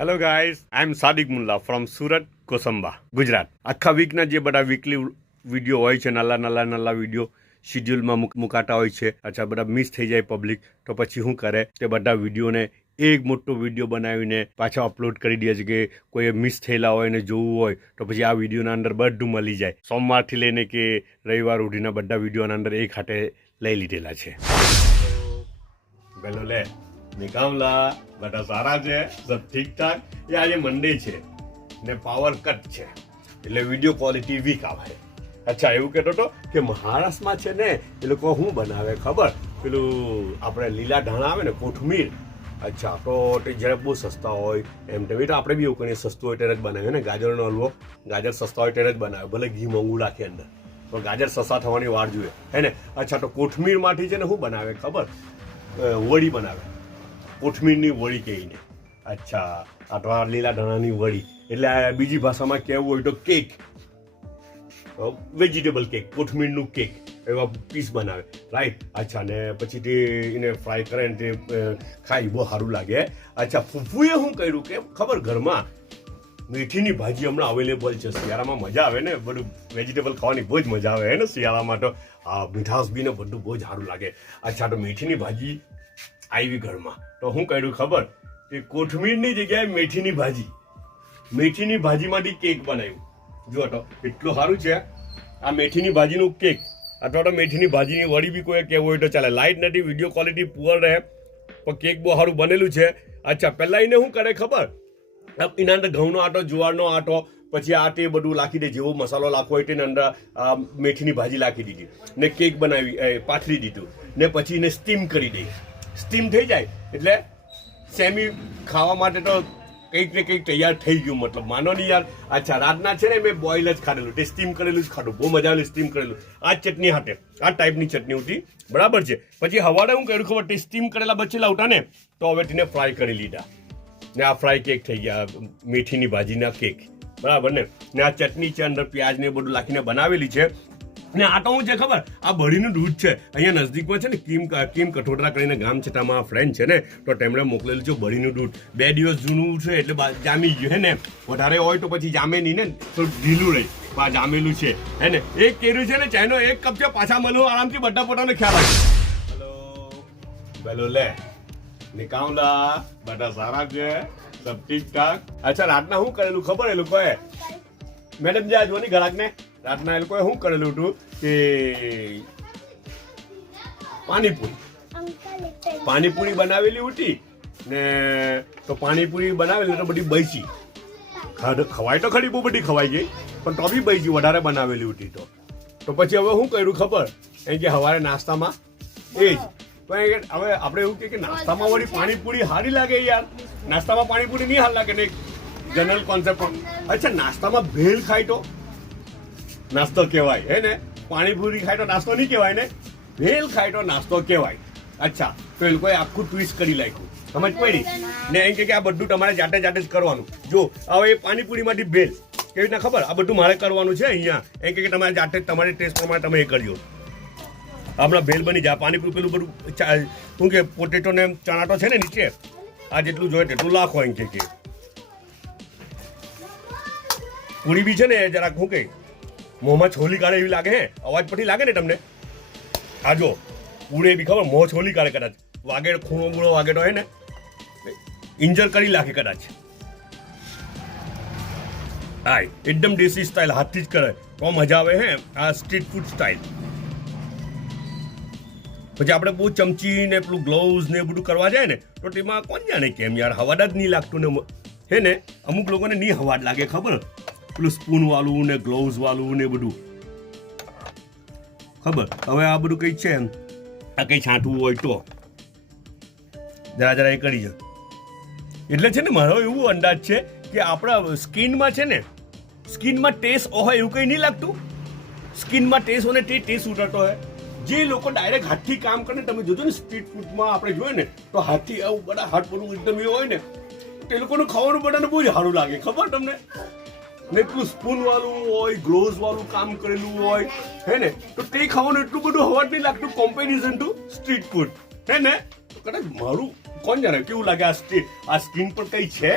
Hello guys, I am Sadik Mulla from Surat, Kosamba, Gujarat. આખા વીકના જે બધા વીકલી વિડીયો હોય છે, નાના વિડીયો શિડ્યુલમાં મુકાતા હોય છે. અચ્છા, બધા મિસ થઈ જાય પબ્લિક, તો પછી શું કરે તે બધા વિડીયોને એક મોટો વિડીયો બનાવીને પાછા અપલોડ કરી દે છે કે કોઈ મિસ થયેલા હોય ને જોવું હોય તો પછી આ વિડીયોના અંદર બધું મળી જાય. સોમવારથી લઈને કે રવિવાર સુધીના બધા વિડીયોના અંદર એક હાથે લઈ લીધેલા છે. પેલો લે નિકામલા, બધા સારા છે, સબ ઠીક ઠાક. એ આજે મંડે છે ને પાવર કટ છે એટલે વિડીયો ક્વોલિટી વીક આવે. અચ્છા, એવું કહેતો હતો કે મહારાષ્ટ્રમાં છે ને એ લોકો શું બનાવે ખબર, પેલું આપણે લીલા ધાણા આવે ને, કોથમીર. અચ્છા, તો તે જ્યારે બહુ સસ્તા હોય એમ તેમ તો આપણે બી એવું કરીએ, સસ્તું હોય ત્યારે જ બનાવે ને. ગાજરનો હલવો, ગાજર સસ્તા હોય ત્યારે જ બનાવે, ભલે ઘી મોંઘું રાખે અંદર, તો ગાજર સસ્તા થવાની વાર જોઈએ હે ને. અચ્છા, તો કોથમીરમાંથી છે ને શું બનાવે ખબર, વડી બનાવે, કોથમીરની વડી કહીને. અચ્છા, અથવા લીલા ધાણાની વડી, એટલે બીજી ભાષામાં કહેવું હોય તો કેક, વેજીટેબલ કેક, કોથમીરનું કેક, એવા પીસ બનાવે, રાઈટ. અચ્છા, ને પછી તે એને ફ્રાય કરે ને તે ખાઈ બહુ સારું લાગે. અચ્છા, ફૂફુએ શું કર્યું કે ખબર, ઘરમાં મેથીની ભાજી હમણાં અવેલેબલ છે. શિયાળામાં મજા આવે ને, બધું વેજીટેબલ ખાવાની બહુ જ મજા આવે ને શિયાળામાં. તો આ મીઠાશ બી ને બધું બહુ જ સારું લાગે. અચ્છા, તો મેથીની ભાજી આવી ઘરમાં, તો શું કર્યું ખબર, કે કોથમીરની જગ્યાએ મેથીની ભાજીમાંથી કેક બનાવ્યું. જો તો એટલું સારું છે આ મેથીની ભાજીનું કેક, અથવા તો મેથીની ભાજીની વડી બી કોઈ કહેવું હોય તો ચાલે. લાઇટ નથી, વિડીયો ક્વોલિટી પુઅર રહે, પણ કેક બહુ સારું બનેલું છે. અચ્છા, પહેલાં એને શું કરે ખબર, એના અંદર ઘઉંનો આટો, જુવારનો આટો, પછી આ તે બધું નાખી દે, જેવો મસાલો નાખવો હોય તેની અંદર મેથીની ભાજી નાખી દીધી ને કેક બનાવી, પાથરી દીધું ને પછી એને સ્ટીમ કરી દે. સ્ટીમ થઈ જાય એટલે સેમી ખાવા માટે તો કંઈક ને કંઈક તૈયાર થઈ ગયું, મતલબ માનો નહીં યાર. અચ્છા, રાતના છે ને મેં બોઇલ જ ખાધેલું, તે સ્ટીમ કરેલું જ ખાધું, બહુ મજા આવેલી સ્ટીમ કરેલું. આ ચટણી હાથે, આ ટાઈપની ચટણી હતી, બરાબર છે. પછી હવારે હું કર્યું ખબર, તે સ્ટીમ કરેલા બચેલા ઉઠા ને, તો હવે તેને ફ્રાય કરી લીધા ને આ ફ્રાય કેક થઈ ગયા, મેથીની ભાજીના કેક, બરાબર ને. ને આ ચટણી છે, અંદર પ્યાજ ને બધું નાખીને બનાવેલી છે. ને આ તો હું છે ખબર, આ ભરીનું દૂધ છે. અહીંયા નજદીકમાં છે ને કિમ કઠોદરા કરીને ગામ છે, તામાં ફ્રેન્ડ છે ને, તો તેમણે મોકલેલું છે ભરીનું દૂધ. 2 દિવસ જૂનું છે એટલે જામી ગયું હે ને. વધારે હોય તો પછી જામે નહીં ને, તો ઢીલું રહી, જામેલું છે હે ને. એક કેર્યું છે ને ચાઈનો, એક કપ છે, પાછા મળવું આરામથી બધા પોતાને ખ્યાલ આવે. હેલો બેલો લે નિકામલા, બધા સારા છે, સબ ઠીક ઠાક. અચ્છા, રાતના શું કરેલું ખબર એ લોકોએ, મેડમ જે જોની ગ્રાહકને, રાતના એ લોકોએ શું કરેલું હતું કે પાણીપુરી બનાવેલી હતી ને. તો પાણીપુરી બનાવેલી તો બધી બચી, ખવાય તો ખરી, બહુ બધી ખવાઈ ગઈ, પણ તો બી બચી, વધારે બનાવેલી હતી. તો પછી હવે શું કર્યું ખબર, એ કે સવારે નાસ્તામાં એ જ. હવે આપણે એવું કે નાસ્તામાં વળી પાણીપુરી સારી લાગે યાર, નાસ્તામાં પાણીપુરી નહીં સારી લાગે ને, જનરલ કોન્સેપ્ટ. અચ્છા, નાસ્તામાં ભેલ ખાય તો નાસ્તો કહેવાય હે ને, પાણીપુરી ખાય તો નાસ્તો નહીં કહેવાય ને, ભેલ ખાય તો નાસ્તો કહેવાય. અચ્છા, તો એ લોકોએ આખું ટ્વિસ્ટ કરી નાખ્યું, સમજ પડી ને. એમ કે આ બધું તમારે જાતે જ કરવાનું. જો હવે એ પાણીપુરીમાંથી ભેલ કેવી રીતના ખબર, આ બધું મારે કરવાનું છે અહીંયા. એમ કે તમારે જાતે તમારી ટેસ્ટ પ્રમાણે તમે એ કરજો. હમણાં ભેલ બની જાય. પાણીપુરી પેલું બધું શું કે પોટેટો ને ચણા તો છે ને નીચે, આ જેટલું જોઈએ તેટલું લાખો. એમ કે પૂરી બી છે ને જરાક શું કે મોંમાં છોલી કાઢે એવી લાગે હે, અવાજ પરથી લાગે ને તમને. આ જો પૂરે બી ખબર, મોં છોલી કાઢે કદાચ, વાગે ખૂણો બૂણો વાગે તો હે ને ઇન્જર કરી નાખે કદાચ. હા, એકદમ દેશી સ્ટાઇલ, હાથથી જ કરે તો મજા આવે હે, આ સ્ટ્રીટ ફૂડ સ્ટાઇલ. પછી આપણે બહુ ચમચી ને પેલું ગ્લોવ્સ ને બધું કરવા જાય ને, તો તેમાં કોણ જાણે કેમ યાર હવાડ જ નહીં લાગતું ને હે ને. અમુક લોકોને નહીં હવાડ લાગે ખબર, પેલું સ્પૂન વાળું ને ગ્લોવ્સ વાળું ને બધું ખબર. હવે આ બધું કંઈક છે, આ કંઈ છાંટવું હોય તો જરા એ કરી છે. એટલે છે ને મારો એવું અંદાજ છે કે આપણા સ્કિનમાં છે ને, સ્કિનમાં ટેસ્ટ હોય એવું કંઈ નહીં લાગતું. સ્કિનમાં ટેસ્ટ હોય ને તે ટેસ્ટ ઉતરતો હોય. જે લોકો ડાયરેક્ટ હાથથી કામ કરે, તમે જોજો ને સ્ટ્રીટ ફૂડમાં આપણે જોઈએ ને, તો હાથથી આવું બધા હાથ બધું એકદમ એ હોય ને, તે લોકોનું ખાવાનું બધાને બહુ જ સારું લાગે ખબર તમને. ને એટલું સ્પૂન વાળું હોય, ગ્લોવ્સ વાળું કામ કરેલું હોય હે ને, તો તે ખાવાનું એટલું બધું હવાટ નહીં લાગતું કમ્પેરિઝન ટુ સ્ટ્રીટ ફૂડ હે ને. કદાચ મારું કોણ જાણે કેવું લાગે આ સ્કિન પર કઈ છે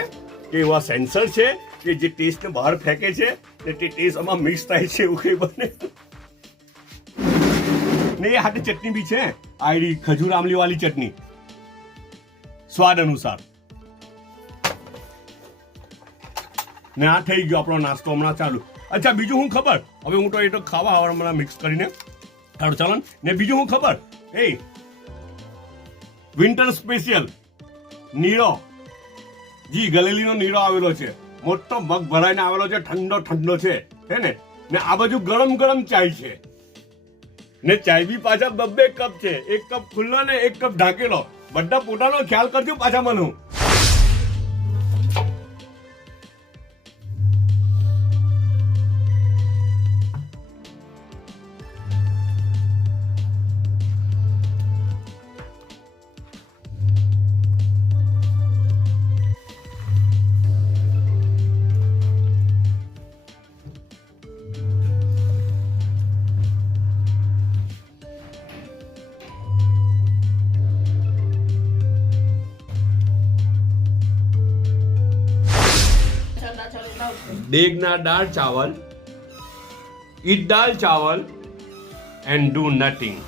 કે એવા સેન્સર છે કે જે ટેસ્ટને બહાર ફેંકે છે ને તે ટેસ્ટ આમાં મિક્સ થાય છે એવું કંઈ બને ને એ હાથે ચટણી બી છે આયરી ખજૂર આમલી વાળી ચટણી સ્વાદ અનુસાર ને આ થઈ ગયો આપણો નાસ્તો હમણાં ચાલુ. અચ્છા બીજું હું ખબર હવે હું તો એ તો ખાવા હમણાં મિક્સ કરીને હારું ચાલો ને બીજું હું ખબર એ વિન્ટર સ્પેશિયલ નીરો જી ગલેલીનો નીરો આવેલો છે મોટો મગ ભરાઈને આવેલો છે ઠંડો ઠંડો છે હે ને આ બાજુ ગરમ ગરમ ચાય છે ને ચાય બી પાછા 2 કપ છે 1 કપ ખુલ્લો ને 1 કપ ઢાંકેલો બધા પોતાનો ખ્યાલ કરજો પાછા મને દેગના દાળ ચાવલ eat દાળ ચાવલ and do nothing.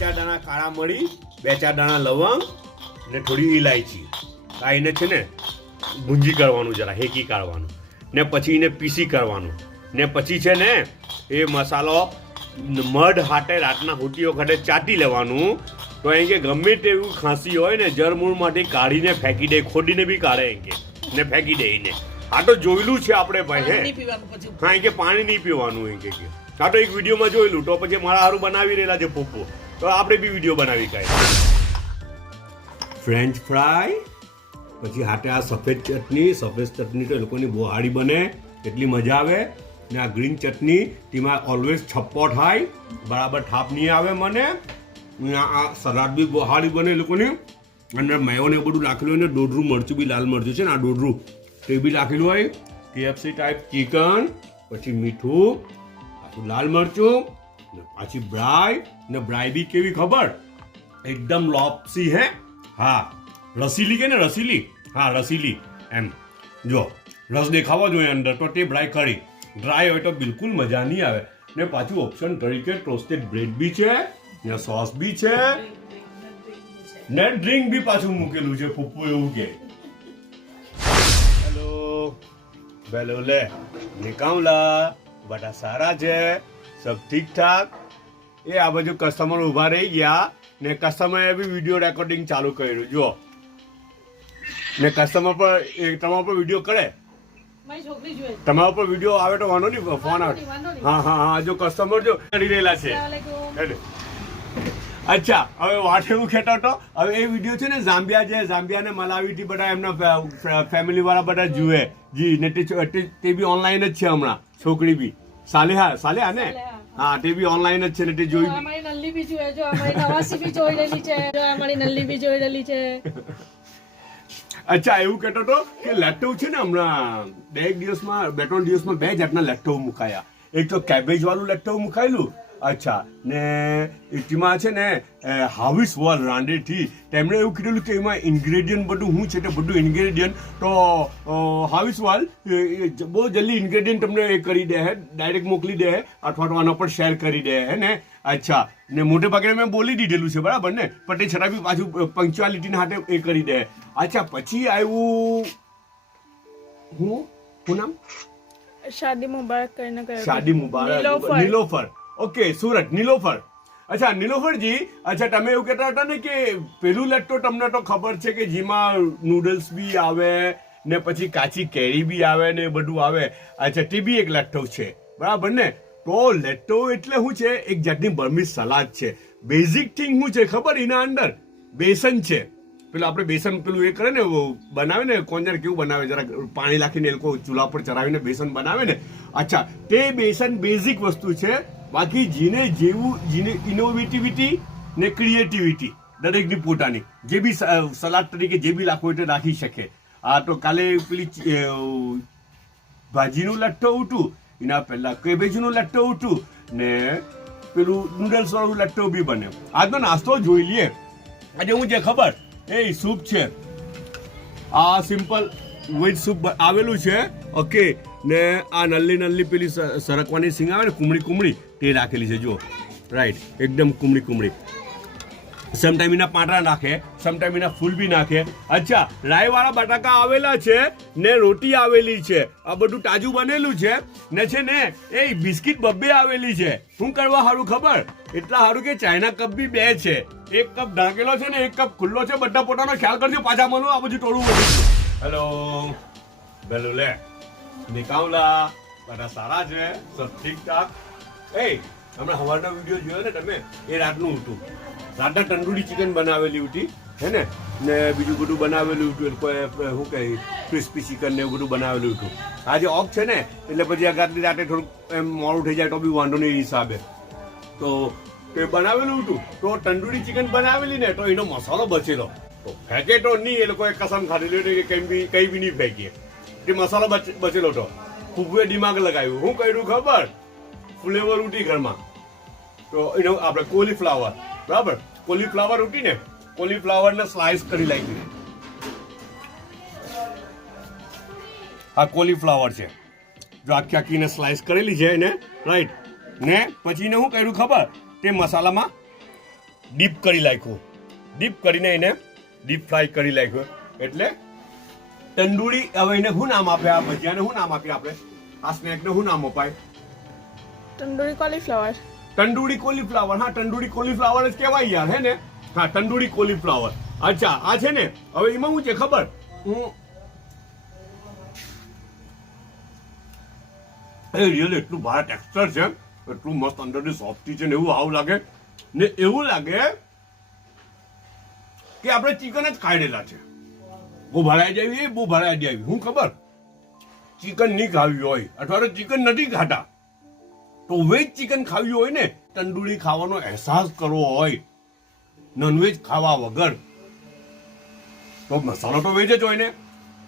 ચાર દાણા કાળા મરી 2-4 દાણા લવંગ ને થોડી ઇલાયચી કાઈને છે ને ભૂંજી કરવાનું જરા હેકી કાઢવાનું ને પછી એને પીસી કરવાનું ને પછી છે ને એ મસાલો મઢ હાટે રાતના હોતી વખતે ચાટી લેવાનું તો એમ કે ગમે તેવું ખાંસી હોય ને જળમૂળમાંથી કાઢીને ફેંકી દે ખોડીને બી કાઢે એમ કે ને ફેંકી દે એને આ તો જોયેલું છે આપણે ભાઈ હે હા એમ કે પાણી નહીં પીવાનું એમ કે આ તો એક વિડીયોમાં જોયેલું તો પછી મારા હારું બનાવી રહેલા છે પપ્પો તો આપણે બી વિડીયો બનાવી કાંઈ ફ્રેન્ચ ફ્રાય પછી હાટે આ સફેદ ચટણી તો એ લોકોની બહુ હારી બને એટલી મજા આવે ને આ ગ્રીન ચટણી તેમાં ઓલવેઝ છપ્પો થાય બરાબર થાપ નહીં આવે મને આ સલાડ બી બહુ હારી બને એ લોકોની અંદર મેયોને એ બધું નાખેલું હોય ને દોઢરું મરચું બી લાલ મરચું છે ને આ દોઢરું તે બી નાખેલું હોય KFC ટાઈપ ચિકન પછી મીઠું પાછું લાલ મરચું પાછી બ્રાય ને બ્રાય બી કેવી ખબર એકદમ લોપસી હે હા રસીલી કે ને રસીલી હા રસીલી એમ જો રસ દેખાવો જોઈએ અંદર તો તે બ્રાય ખરી ડ્રાય હોય તો બિલકુલ મજા નહીં આવે ને પાછું ઓપ્શન તરીકે ટોસ્ટેડ બ્રેડ બી છે ને સોસ બી છે ને ડ્રિંક બી પાછું મૂકેલું છે પપ્પુ એવું કે હેલો બેલો લે નિકામલા બધા સારા છે સબ ઠીક ઠાક એ આ બાજુ કસ્ટમર ઊભા રહી ગયા ને કસ્ટમરે બી વિડીયો રેકોર્ડિંગ ચાલુ કર્યું જો ને કસ્ટમર પર તમારા પર વિડીયો કરે તમારા પર વિડીયો આવે તો વાંધો નહીં ફોન આવે હા હા હા જો કસ્ટમર જો કરી રહેલા છે અચ્છા હવે વાત એવું કહેતો હતો હવે એ વિડીયો છે ને ઝામ્બિયા ને મલાવીથી બધા એમના ફેમિલી વાળા બધા જુએ જી ને તે બી ઓનલાઈન જ છે હમણાં છોકરી બી સાલેહા ને હા તે બી ઓનલાઈન જ છે ને તે જોઈ અમારી નલ્લી બી જોઈ જો અમારી નવાસી બી જોઈ રહેલી છે જો અમારી નલ્લી બી જોઈ રહેલી છે અચ્છા એવું કહેતો હતો કે લેપટોપ છે ને હમણાં 2 દિવસમાં 2-3 દિવસમાં 2 જાતના લેપટોપ મુકાયા એક તો કેબેજ વાળું લેપટોપ મુકાયેલું અચ્છા ને એમાં છે ને હાવિસ વોલ રાંડેથી તેમણે એવું કીધેલું કે એમાં ઇન્ગ્રેડિયન્ટ બધું શું છે તે બધું ઇન્ગ્રેડિયન્ટ તો હાવિસ વોલ બહુ જલ્દી ઇન્ગ્રેડિયન્ટ તમને એ કરી દે હે ડાયરેક્ટ મોકલી દે અથવા તો આના પર શેર કરી દે હે ને અચ્છા ને મોટે ભાગે મેં બોલી દીધેલું છે બરાબર ને પણ તે છતાં બી પાછું પંક્ચ્યુઆલિટીના હાથે એ કરી દે અચ્છા પછી આવ્યું શું નામ શાદી મુબારક કરીને કહ્યું શાદી મુબારક નીલોફર ઓકે સુરત નીલોફર અચ્છા નીલોફરજી અચ્છા તમે એવું કહેતા હતા ને કે પેલું લેપટોપ તમને તો ખબર છે કે જેમાં નૂડલ્સ બી આવે ને પછી કાચી કેરી બી આવે ને બધું આવે અચ્છા તે બી એક લેપટોપ છે બરાબર ને તો લેપટોપ એટલે શું છે એક જાતની બર્મીઝ સલાદ છે બેઝિક થિંગ શું છે ખબર એના અંદર બેસન છે પેલું આપણે બેસન પેલું એ કરે ને બનાવે ને કોંજર કેવું બનાવે જરા પાણી નાખીને એ લોકો ચૂલા પર ચડાવીને બેસન બનાવે ને અચ્છા તે બેસન બેઝિક વસ્તુ છે બાકી જેને ઇનોવેટિવિટી ને ક્રિએટિવિટી દરેકની પોતાની જે બી સલાડ તરીકે જે બી રાખવું હોય તે રાખી શકે આ તો કાલે પેલી ભાજીનું લટ્ટો ઉઠું એના પહેલા કેબેજનું લટ્ટો ઉઠું ને પેલું નૂડલ્સ વાળું લટ્ટો બી બને આજનો નાસ્તો જોઈ લઈએ આજે હું જે ખબર એ સૂપ છે આ સિમ્પલ વેજ સૂપ આવેલું છે ઓકે ને આ નલ્લી પેલી સરકવાની સિંગ આવે ને કુમળી તે રાખેલી છે જો રાઈટ એકદમ કુમળી સમટાઈમ એના પાંટરા નાખે સમટાઈમ એના ફૂલ બી નાખે અચ્છા રાઈવાળા બટાકા આવેલા છે ને રોટી આવેલી છે આ બધું તાજું બનેલું છે ને એ બિસ્કિટ બબ્બે આવેલી છે શું કરવા સારું ખબર એટલા સારું કે ચાઇના કપ બી 2 છે એક કપ ઢાંકેલો છે ને એક કપ ખુલ્લો છે બધા પોતાનો ખ્યાલ કરજો પાછા મળો આ બધું ટોળું બધું હેલો બેલો લે નિકાવલા બધા સારા છે સબ ઠીક ઠાક હમણાં સવારનો વિડીયો જોયો ને તમે એ રાતનું હતું રાતના તંદૂરી ચિકન બનાવેલી હતી હે ને બીજું બધું બનાવેલું હતું શું કહે ક્રિસ્પી ચિકન ને એવું બધું બનાવેલું હતું આજે ઓફ છે ને એટલે પછી આગળની રાતે થોડુંક એમ મોડું થઈ જાય તો બી વાંધો નહીં હિસાબે તો એ બનાવેલું હતું તો તંદૂરી ચિકન બનાવેલી ને તો એનો મસાલો બચેલો તો ફેંકે તો નહીં એ લોકોએ કસમ ખાધેલી કે કઈ બી નહીં ફેંકીએ તે મસાલો બચેલો હતો ફૂફુએ દિમાગ લગાવ્યું શું કર્યું ખબર ફ્લેવર ઉઠી ઘરમાં તો એનો આપણે કોલીફ્લાવર બરાબર કોલીફ્લાવર ઉઠી ને કોલીફ્લાવરને સ્લાઇસ કરી નાખી આ કોલીફ્લાવર છે જો આખીને સ્લાઇસ કરેલી છે એને રાઈટ ને પછી એને શું કર્યું ખબર તે મસાલામાં ડીપ કરી નાખ્યું ડીપ કરીને એને ડીપ ફ્રાય કરી નાખ્યું એટલે તંદૂરી હવે એને શું નામ આપે આ ભજીયાને શું નામ આપીએ આપણે આ સ્નેકને શું નામ અપાય તંદૂરી કોલીફ્લાવર હા તંદૂરી કોલીફ્લાવર જ કહેવાય યાર હે ને હા તંદૂરી કોલીફ્લાવર અચ્છા આ છે ને હવે એમાં શું છે ખબર રિયલ એટલું ભારે ટેક્સચર છે એટલું મસ્ત અંદરથી સોફ્ટી છે ને એવું આવું લાગે ને એવું લાગે કે આપણે ચિકન જ ખાઈ છે બહુ ભરાઈ જાય શું ખબર ચિકન નહીં ખાવી હોય અથવા તો ચિકન નથી ખાતા તો વેજ ચિકન ખાવી હોય ને તંદૂરી ખાવાનો અહેસાસ કરવો હોય નોનવેજ ખાવા વગર તો મસાલો તો વેજ જ હોય ને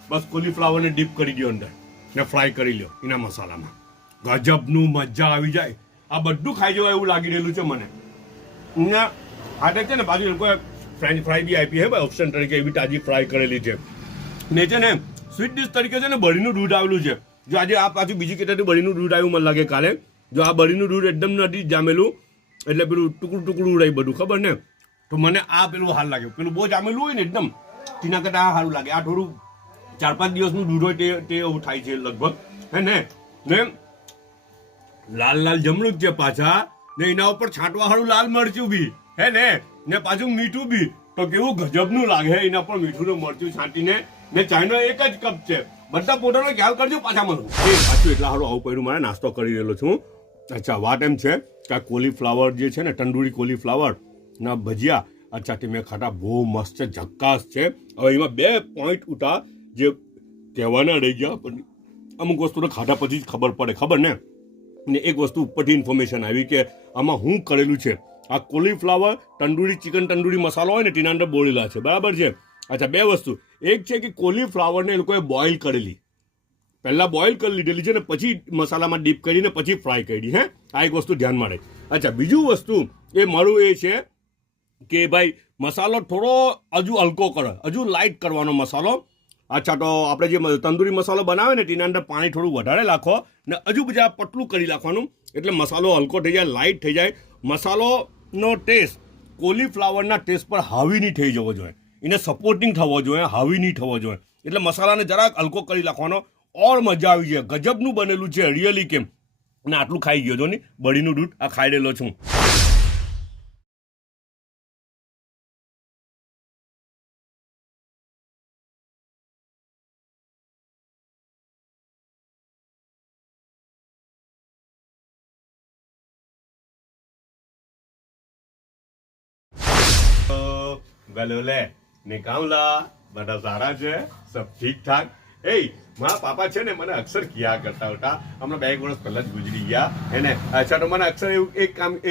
બસ કોલીફ્લાવરને ડીપ કરી દો અંદર ને ફ્રાય કરી લો એના મસાલામાં ગજબનું મજા આવી જાય આ બધું ખાઈ જવાય એવું લાગી રહેલું છે મને હાથે છે ને પાછું એ લોકોએ ફ્રેન્ચ ફ્રાય બી આપી હે ભાઈ ઓપ્શન તરીકે એવી તાજી ફ્રાય કરેલી છે ને છે ને સ્વીટ ડિશ તરીકે છે ને બળીનું દૂધ આવેલું છે જો આજે આ પાછું બીજી કેટલાથી બળીનું દૂધ આવ્યું મને લાગે કાલે જો આ બળીનું દૂધ એકદમ નથી જામેલું એટલે પેલું ટુકડું ઉડાય બધું ખબર ને તો મને આ પેલું હાલ લાગે પેલું બહુ જામેલું હોય ને એકદમ તેના કરતાં આ સારું લાગે આ થોડું 4-5 દિવસનું દૂધ હોય તે એવું થાય છે લગભગ હે ને લાલ જમરૂક છે પાછા ને એના ઉપર છાંટવા વાળું લાલ મરચું બી હે ને પાછું મીઠું બી તો કેવું ગજબનું લાગે એના પર મીઠું ને મરચું છાંટીને ને ચાઇનો એક જ કપ છે બધા પોતાનો ખ્યાલ કરજો પાછા મળું પાછું એટલા સારું આવું પડ્યું મારે નાસ્તો કરી રહેલો છું અચ્છા વાત એમ છે કે આ કોલીફ્લાવર જે છે ને તંદૂરી કોલીફ્લાવર ના ભજીયા અચ્છા તે મેં ખાતા બહુ મસ્ત છે ઝક્કાસ છે હવે એમાં 2 પોઈન્ટ ઉઠા જે કહેવાના રહી ગયા પણ અમુક વસ્તુ તો ખાધા પછી જ ખબર ને એક વસ્તુ ઉપરથી ઇન્ફોર્મેશન આવી કે આમાં શું કરેલું છે આ કોલીફ્લાવર તંદૂરી ચિકન તંદૂરી મસાલો હોય ને તેના અંદર બોળેલા છે બરાબર છે અચ્છા 2 વસ્તુ એક છે કે કોલીફ્લાવરને એ લોકોએ બોઇલ કરેલી પહેલા બોઇલ કરી લીધેલી છે ને પછી મસાલામાં ડીપ કરીને પછી ફ્રાય કરી હે આ એક વસ્તુ ધ્યાનમાં રહે અચ્છા બીજું વસ્તુ એ મારું એ છે કે ભાઈ મસાલો થોડો હજુ હલકો કરો હજુ લાઇટ કરવાનો મસાલો અચ્છા તો આપણે જે તંદૂરી મસાલો બનાવે ને તેના અંદર પાણી થોડું વધારે નાખો ને હજુ બીજા પતલું કરી નાખવાનું એટલે મસાલો હલકો થઈ જાય લાઇટ થઈ જાય મસાલોનો ટેસ્ટ કોલીફ્લાવરના ટેસ્ટ પર હાવી નહીં થઈ જવો જોઈએ એને સપોર્ટિંગ થવો જોઈએ હાવી નહીં થવો જોઈએ એટલે મસાલાને જરાક હલકો કરી નાખવાનો ઓર મજા આવી જાય ગજબનું બનેલું છે રિયલી કેમ અને આટલું ખાઈ ગયો છો ને બળીનું દૂધ આ ખાઈ રહેલો છું વેલો લે ને કામલા બધા સારા છે સબ ઠીક ઠાક એ મારા પાપા છે ને મને અક્ષર કિયા કરતા હતા હમણાં 2 વર્ષ પહેલા જ ગુજરી ગયા એને અચ્છા તો મને અક્ષર એવું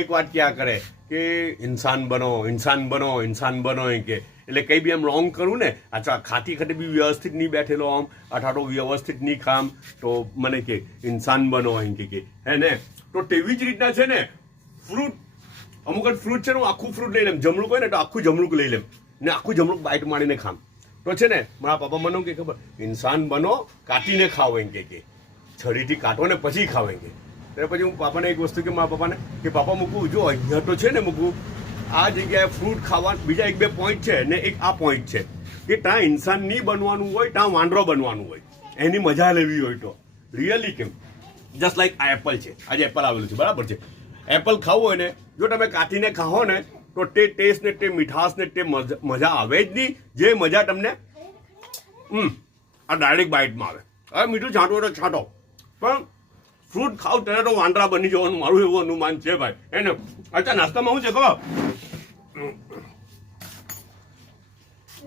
એક વાત કિયા કરે કે ઇન્સાન બનો એમ કે એટલે કઈ બી એમ રોંગ કરું ને અચ્છા ખાતી ખાતે બી વ્યવસ્થિત નહીં બેઠેલો આમ અઠા તો વ્યવસ્થિત નહીં ખામ તો મને કે ઇન્સાન બનો એમ કે હે ને તો તેવી જ રીતના છે ને ફ્રૂટ અમુક જ ફ્રૂટ છે ને હું આખું ફ્રૂટ લઈ લેમ જમરૂક હોય ને તો આખું જમરૂક લઈ લેમ ને આખું જમરૂક બાઈટ મારીને ખામ તો છે ને મારા પપ્પા મને કે ખબર ઇન્સાન બનો કાટીને ખાઓ એમ કે છરીથી કાઢો ને પછી ખાવ એમ કે ત્યારે પછી હું પાપાને એક વસ્તુ કે મારા પપ્પાને કે પાપા મૂકું જો અહીંયા તો છે ને મૂકું આ જગ્યાએ ફ્રૂટ ખાવા બીજા 1-2 પોઈન્ટ છે ને એક આ પોઈન્ટ છે કે ત્યાં ઇન્સાન નહીં બનવાનું હોય ત્યાં વાંદરો બનવાનું હોય એની મજા લેવી હોય તો રિયલી કેમ જસ્ટ લાઈક આ એપલ છે આજે એપલ આવેલું છે બરાબર છે એપલ ખાવું હોય ને જો તમે કાઢીને ખાઓ ને તો તે ટેસ્ટ ને તે મીઠાશ ને તે મજા આવે જ નહીં જે મજા તમને આ ડાયરેક્ટ બાઇટમાં આવે હવે મીઠું છાંટવું હોય તો છાંટો પણ ફ્રૂટ ખાવ ત્યારે તો વાંદરા બની જવાનું મારું એવું અનુમાન છે ભાઈ એને અચ્છા નાસ્તામાં શું છે ખબર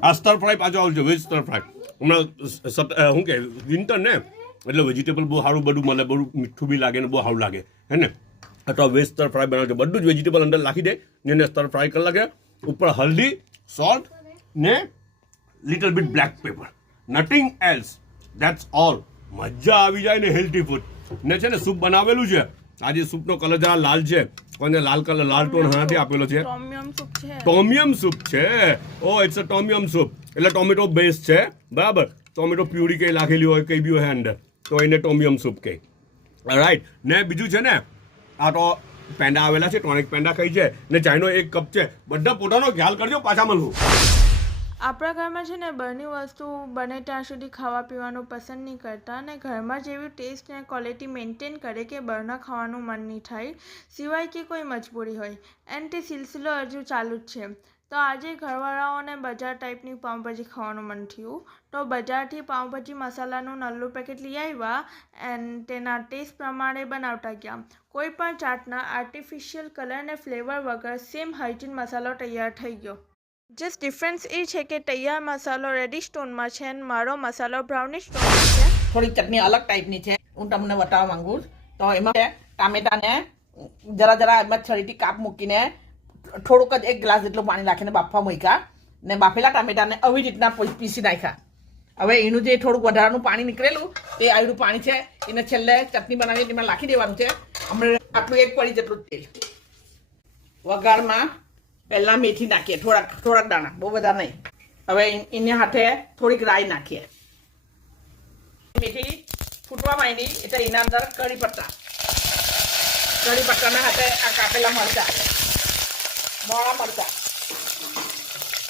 આ સ્ટર ફ્રાય પાછો આવશે વેજ સ્ટર ફ્રાય હમણાં શું કે વિન્ટર ને એટલે વેજીટેબલ બહુ સારું બધું મળે બહુ મીઠું બી લાગે ને બહુ સારું લાગે હે ને અથવા વેજ સ્ટર ફ્રાય બનાવજો બધું જ વેજીટેબલ અંદર નાખી દે ને એને સ્ટર ફ્રાય કરી લાગે ઉપર હલ્દી સોલ્ટ ને little bit black paper nothing else that's all મજા આવી જાય ને હેલ્ધી ફૂડ ને છે ને સૂપ બનાવેલું છે આજે સૂપનો કલર જરા લાલ છે કોને લાલ કલર લાલ ટોન હાથી આપેલો છે ટોમિયમ સૂપ છે ઓ ઇટ્સ અ ટોમિયમ સૂપ એટલે ટોમેટો બેઝ છે બરાબર ટોમેટો પ્યુરી કઈ લાગેલી હોય કઈ બી હોય અંદર તો એને ટોમિયમ સૂપ કહે રાઈટ ને બીજું છે ને આ તો પેંડા આવેલા છે ટોનિક પેંડા કઈ છે ને ચાઈનો 1 કપ છે બધા પોતાનો ખ્યાલ કરજો પાછા મળવું આપણા ઘરમાં છે ને બહારની વસ્તુ બને ત્યાં સુધી ખાવા પીવાનું પસંદ નહીં કરતા અને ઘરમાં જેવી ટેસ્ટ અને ક્વોલિટી મેન્ટેન કરે કે બહારના ખાવાનું મન નહીં થાય સિવાય કે કોઈ મજબૂરી હોય એન્ડ તે સિલસિલો હજુ ચાલુ જ છે તો આજે ઘરવાળાઓને બજાર ટાઈપની પાઉંભાજી ખાવાનું મન થયું તો બજારથી પાઉંભાજી મસાલાનું નલ્લું પેકેટ લઈ આવ્યા એન્ડ તેના ટેસ્ટ પ્રમાણે બનાવતા ગયા કોઈ પણ ચાટના આર્ટિફિશિયલ કલર અને ફ્લેવર વગર સેમ હાઇજીન મસાલો તૈયાર થઈ ગયો જસ્ટ ડિફરન્સ એ છે કે તૈયાર મસાલો રેડી સ્ટોનમાં છે અને મારો મસાલો બ્રાઉની સ્ટોનમાં છે થોડી ચટણી અલગ ટાઈપની છે હું તમને બતાવવા માંગુ તો એમાં ટામેટાને જરા એમાં છરીથી કાપ મૂકીને થોડુંક જ 1 ગ્લાસ જેટલું પાણી નાખીને બાફવા મૂક્યા ને બાફેલા ટામેટાને આવી રીતના પીસી નાખ્યા હવે એનું જે થોડુંક વધારાનું પાણી નીકળેલું તે આવ્યું પાણી છે એને છેલ્લે ચટણી બનાવી એમાં નાખી દેવાનું છે હમણાં આટલું 1 પડી જેટલું તેલ વઘારમાં પહેલાં મેથી નાખીએ થોડાક દાણા બહુ બધા નહીં હવે એની સાથે થોડીક રાઈ નાખીએ મેથી ફૂટવા માંડી એટલે એના અંદર કઢી પત્તાના હાથે આ કાપેલા મરચાં મોળા મરચાં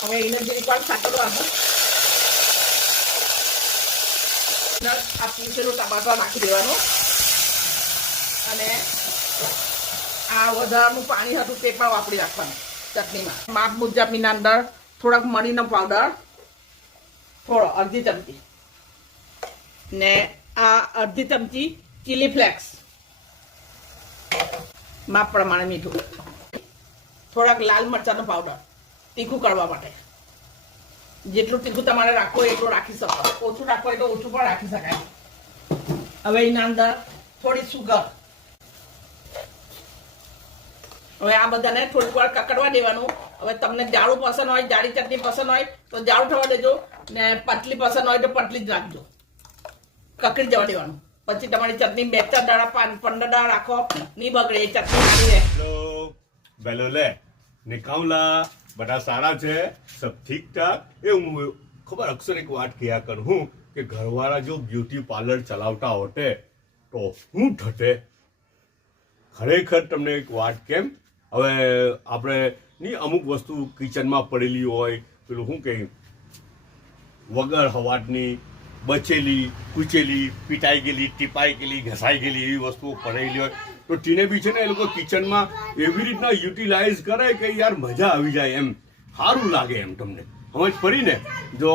હવે એને જે પણ સાકરવાનું આ પીસેલું ટમાટર નાખી દેવાનું અને આ વધારાનું પાણી હતું તે પણ વાપરી રાખવાનું ચટણીમાં માપ મુજબ એના અંદર થોડાક મરીનો પાવડર થોડો અડધી ચમચી ને આ અડધી ચમચી ચીલી ફ્લેક્સ માપ પ્રમાણે મીઠું થોડાક લાલ મરચાંનો પાવડર તીખું કરવા માટે જેટલું તીખું તમારે રાખવું હોય એટલું રાખી શકો ઓછું રાખવું હોય તો ઓછું પણ રાખી શકાય હવે એના અંદર થોડી સુગર હવે આ બધાને થોડીક વાર કકડવા દેવાનું હવે તમને જાડું પસંદ હોય જાડી ચટણી પસંદ હોય તો જાડું થવા દેજો ને પતલી પસંદ હોય તો પતલી જ રાખજો કકડી જવા દેવાનું પછી તમારી ચટણી 2-4 દાડા 15 દાડા રાખો નહીં બગડે એ ચટણી સારી રહે બેલો લે નિકાઉલા બધા સારા છે સબ ઠીક ઠાક એ હું ખબર અક્ષર એક વાત કહ્યા કરું હું કે ઘરવાળા જો બ્યુટી પાર્લર ચલાવતા હોતે તો હું થતે ખરેખર તમને એક વાત કેમ હવે આપણે ની અમુક વસ્તુ કિચનમાં પડેલી હોય પેલું શું કહે વગર હવાટની બચેલી કૂચેલી પીટાઈ ગયેલી ટીપાઈ ગયેલી ઘસાઈ ગયેલી એવી વસ્તુઓ પડેલી હોય તો ટીને બી છે ને એ લોકો કિચનમાં એવી રીતના યુટિલાઇઝ કરે કે યાર મજા આવી જાય એમ સારું લાગે એમ તમને સમજ પડી ને જો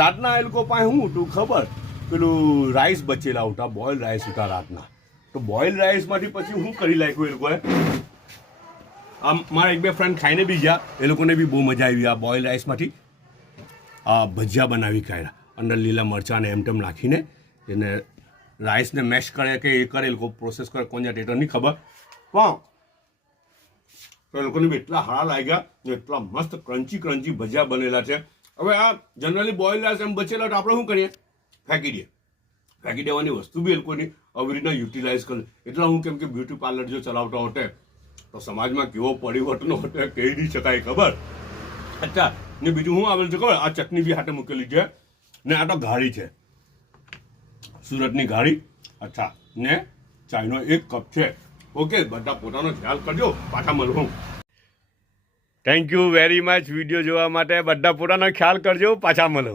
રાતના એ લોકો પાસે શું હતું ખબર પેલું રાઈસ બચેલા હતા બોઇલ રાઈસ હતા રાતના તો બોઇલ રાઈસમાંથી પછી હું કરી નાખ્યું એ લોકોએ આમ મારા એક બે ફ્રેન્ડ ખાઈને બી ગયા, એ લોકોને બી બહુ મજા આવી આ બોઇલ રાઈસમાંથી ભજીયા બનાવી કાઢ્યા, અંદર લીલા મરચાં ને એમ તેમ નાખીને એને રાઈસને મેશ કરે કે એ કરે, એ લોકો પ્રોસેસ કરે, કોણ જાતે તો નહીં ખબર, પણ એ લોકોને બી એટલા સારા લાગ્યા, એટલા મસ્ત ક્રન્ચી ભજીયા બનેલા છે. હવે આ જનરલી બોઇલ રાઈસ એમ બચેલા તો આપણે શું કરીએ, ફેંકી દેવાની વસ્તુ બી એ લોકોની આવી રીતના યુટિલાઇઝ કરે. એટલે હું કેમ કે બ્યુટી પાર્લર જો ચલાવતો હોતે તો સમાજમાં કેવો પરિવર્તન હોતે કહી નહીં શકાય, ખબર. અચ્છા, ને બીજું શું આવેલું છે ખબર, આ ચટણી બી હાથે મૂકેલી છે ને આ તો ઘારી છે, સુરતની ઘારી. અચ્છા, ને ચાયનો 1 કપ છે. ઓકે, બધા પોતાનો ખ્યાલ કરજો, પાછા મળવું. Thank you very much video જોવા માટે. બધા પોતાનો ખ્યાલ કરજો, પાછા મળો.